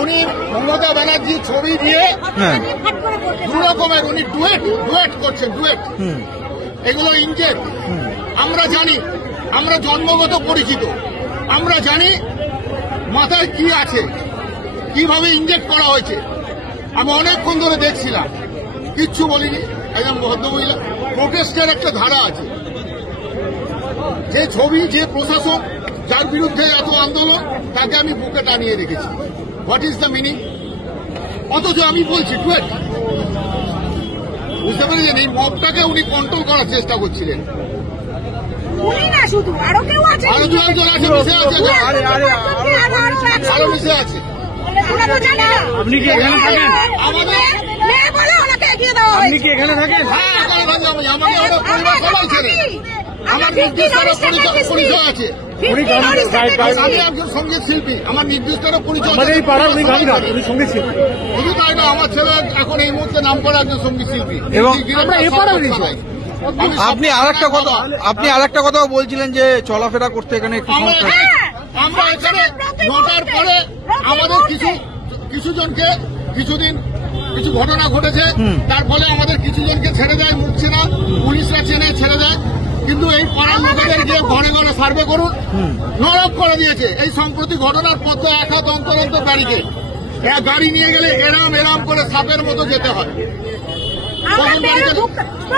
উনি মমতা ব্যানার্জি ছবি দিয়ে দু রকমের উনি ডুয়েট করছেন, ডুয়েট। এগুলো ইনজেক্ট। আমরা জানি, আমরা জন্মগত পরিচিত, আমরা জানি মাথায় কি আছে, কিভাবে ইনজেক্ট করা হয়েছে। আমি অনেকক্ষণ ধরে দেখছিলাম, কিচ্ছু বলিনি। একদম ভদ্রমহিলা। প্রোটেস্টের একটা ধারা আছে, যে ছবি, যে প্রশাসন, যার বিরুদ্ধে এত আন্দোলন, তাকে আমি বুকে টানিয়ে রেখেছি। What is the meaning? অথচ আমি বলছি ডুয়েট। বুঝতে পেরেছেন? এই মবটাকে উনি কন্ট্রোল করার চেষ্টা করছিলেন। আরো দু একজন আছে, মিশে আছে, আরো মিশে আছে। আপনি কি এখানে থাকেন? আপনি কি এখানে থাকেন? হ্যাঁ, এখানে থাকি আমি। আমাকে আমার পরিবার সবাই ছেড়ে আমার নির্দিষ্ট পরিচয় আছে। আমি একজন সঙ্গীত শিল্পী, আমার নির্দিষ্ট পরিচয়। শুধু তাই না, আমার ছেলে এখন এই মুহূর্তে নাম করা একজন সঙ্গীত শিল্পী। এবং আপনি আরেকটা কথা বলছিলেন যে চলাফেরা করতে এখানে একটু আমরা এখানে 9টার পরে আমাদের কিছু জনকে কিছু ঘটনা ঘটেছে, তার ফলে আমাদের কিছু জনকে ছেড়ে দেয়, মুখ চেনা পুলিশরা চেনে ছেড়ে দেয়। কিন্তু এই পাড়ার লোকেদের গিয়ে ঘরে ঘরে সার্ভে করুন, নরক করে দিয়েছে। এই সম্প্রতি ঘটনার পর তো এক হাত অন্তর অন্তর ব্যারিকেড, গাড়ি নিয়ে গেলে এরাম করে সাপের মতো যেতে হয়।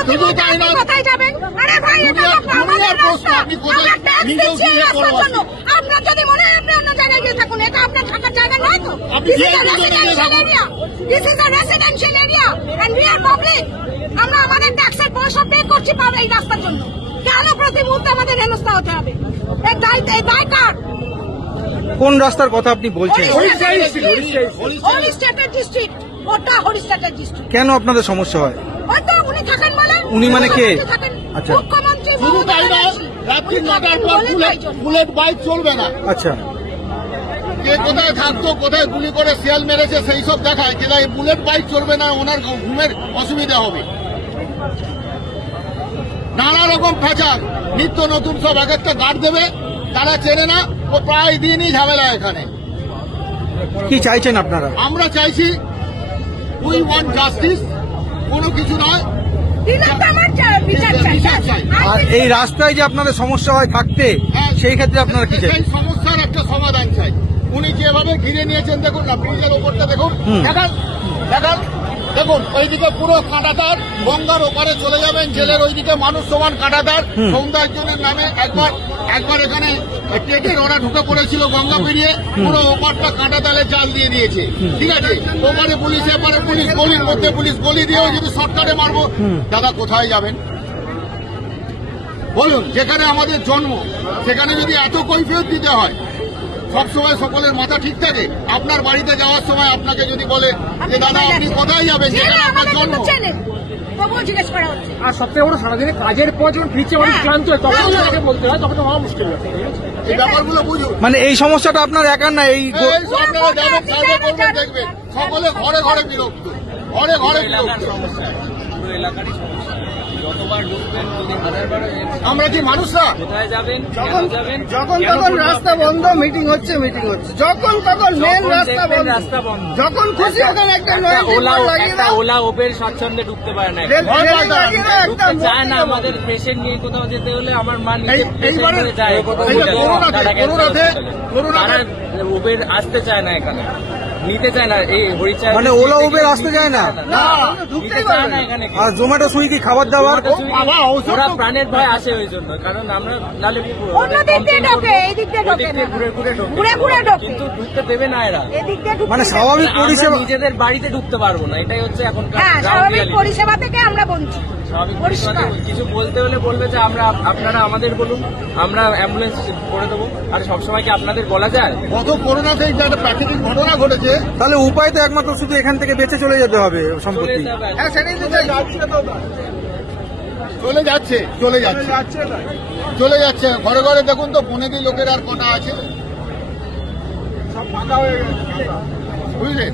শুধু তাই নয়, দুনিয়ার প্রশ্ন, আপনি কোথায় নিজেও গিয়ে করবেন? আপনার যদি মনে হয় আপনি অন্য জায়গায় গিয়ে থাকুন, এটা আপনার থাকার জায়গা নয় তো। This is a residential area and we are public. আমরা আমাদের ট্যাক্সের পয়সা পে করছি পাবো এই রাস্তার জন্য। কেন প্রতি মুহূর্তে আমাদের হেনস্থা হতে হবে? এই দায় কার? কোন রাস্তার কথা আপনি বলছেন? হরিস্টেটের ডিস্ট্রিক্ট, ওটা হরিস্টেটের ডিস্ট্রিক্ট। কেন আপনাদের সমস্যা হয়? হয়তো উনি থাকেন বলে। উনি মানে কে? আচ্ছা, মুখ্যমন্ত্রী। শুধু তাই না, রাত্রি 9টার পর বুলেট বাইক চলবে না। আচ্ছা, কে কোথায় থাকতো, কোথায় গুলি করে শিয়াল মেরেছে, সেই সব দেখায়। কিন্তু এই বুলেট বাইক চলবে না, ওনার ঘুমের অসুবিধা হবে। নানা রকম ফ্যাচার, নিত্য নতুন সব এক একটা গার্ড দেবে, তারা চেনে না। ও প্রায় দিনই ঝামেলা এখানে। কি চাইছেন আপনারা? আমরা চাইছি উই ওয়ান্ট জাস্টিস, কোনো কিছু নয়, বিচার চাই। আর এই রাস্তায় যে আপনাদের সমস্যা হয় থাকতে, সেই ক্ষেত্রে আপনারা কি চাই? সেই সমস্যার একটা সমাধান চাই। উনি যেভাবে ঘিরে নিয়েছেন, দেখুন না, ব্রিজের ওপরটা দেখুন, দেখুন ওইদিকে পুরো কাঁটাতার, গঙ্গার ওপারে চলে যাবেন, জেলের ওইদিকে মানুষ সমান কাঁটাতার। সৌন্দর্যের নামে একবার এখানে টেকের ওরা ঢুকে পড়েছিল গঙ্গা পেরিয়ে, পুরো ওপারটা কাঁটাতালে জাল দিয়ে দিয়েছে। ঠিক আছে, ওপারে পুলিশ, এপারে পুলিশ, গলির মধ্যে পুলিশ, গলি দিয়েও যদি শর্টকাটে মারবো, দাদা কোথায় যাবেন বলুন? যেখানে আমাদের জন্ম, সেখানে যদি এত কৈফিয়ত দিতে হয়, সবসময় সকলের মাথা ঠিক থাকে? আপনার বাড়িতে যাওয়ার সময় আপনাকে যদি বলে যে দাদা আপনি কোথায় যাবেন, যেখানে আপনার জন্ম, আর সবথেকে বড় সারাদিনে কাজের পর যখন ফিরছে অনেক ক্লান্ত হয়, তখন তাকে বলতে হয়, তখন হওয়া মুশকিল। এই ব্যাপারগুলো বুঝুন। মানে এই সমস্যাটা আপনার একার না, এই আপনারা যাবেন, সার্ভে করবেন, দেখবেন সকলে ঘরে ঘরে বিরক্ত, ঘরে ঘরে বিরক্ত। আমরা কি মানুষরা? যখন তখন রাস্তা বন্ধ, মিটিং হচ্ছে, যখন তখন মেন রাস্তা বন্ধ, যখন খুশি ওখানে একটা ওলা ওবের স্বাচ্ছন্দ্যে ঢুকতে পারে না, চায় না। আমাদের পেশেন্ট নিয়ে কোথাও যেতে হলে আমার মা নিজে যায়, ওবের আসতে চায় না, এখানে নিতে চায় না। এই হরিচার মানে ওলা উবের আসতে চায় না, এখানে। আর জোম্যাটো সুইগি খাবার দাবার ওরা প্রাণের ভয় আসে ওই জন্য, কারণ আমরা নালে ঘুরে ঢোকে, কিন্তু ঢুকতে দেবে না এরা। মানে স্বাভাবিক পরিষেবা, নিজেদের বাড়িতে ঢুকতে পারবো না, এটাই হচ্ছে এখন স্বাভাবিক পরিষেবা থেকে আমরা বঞ্চিত। স্বাভাবিক পরিষেবা কিছু বলতে হলে বলবে যে আপনারা আমাদের বলুন, আমরা অ্যাম্বুলেন্স করে দেবো। আর সবসময় কি আপনাদের বলা যায়? গত করোনাতে একটা প্রাকৃতিক ঘটনা ঘটেছে, তাহলে উপায় তো একমাত্র শুধু এখান থেকে বেঁচে চলে যেতে হবে সম্পত্তি। চলে যাচ্ছে ঘরে ঘরে। দেখুন তো বনেদি লোকের আর কটা আছে, বুঝলেন?